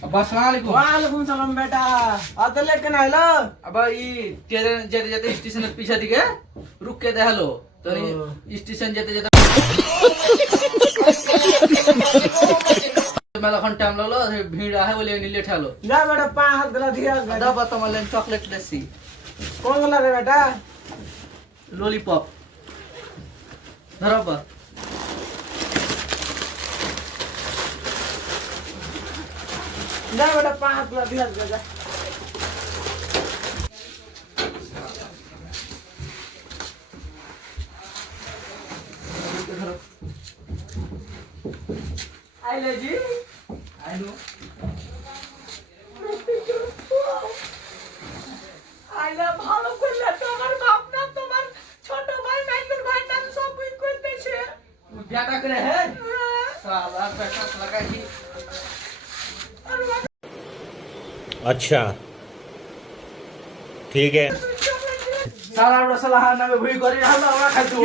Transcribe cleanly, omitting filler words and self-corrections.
अब्बा अस्सलाम वालेकुम। वालेकुम सलाम बेटा। आता लेके ना आइलो। अब्बा जाते जाते स्टेशन पीछे दिखे रुक के देखलो तो स्टेशन जाते जाते मैं এখন টাইম লাগলো ভিড় আহে বলে নিলে ঠালো जा बेटा 5 हाथ गला दिया দাও তোমার লেন চকলেট লেসি कौन वाला रे बेटा? ললিপপ ধরো বা जा बेटा 5 हाथ गला दिया जा। आइले जी আইনো আইলে ভালো করলে তোমার বাপ না তোমার ছোট ভাই মাইকেল ভাই নাম সব বুই করতেছে। ব্যাটা করে হে সালা বেটা লাগা কি अच्छा ठीक है সারা আমরা সালা নামে ভুই করি আমরা খাইতো।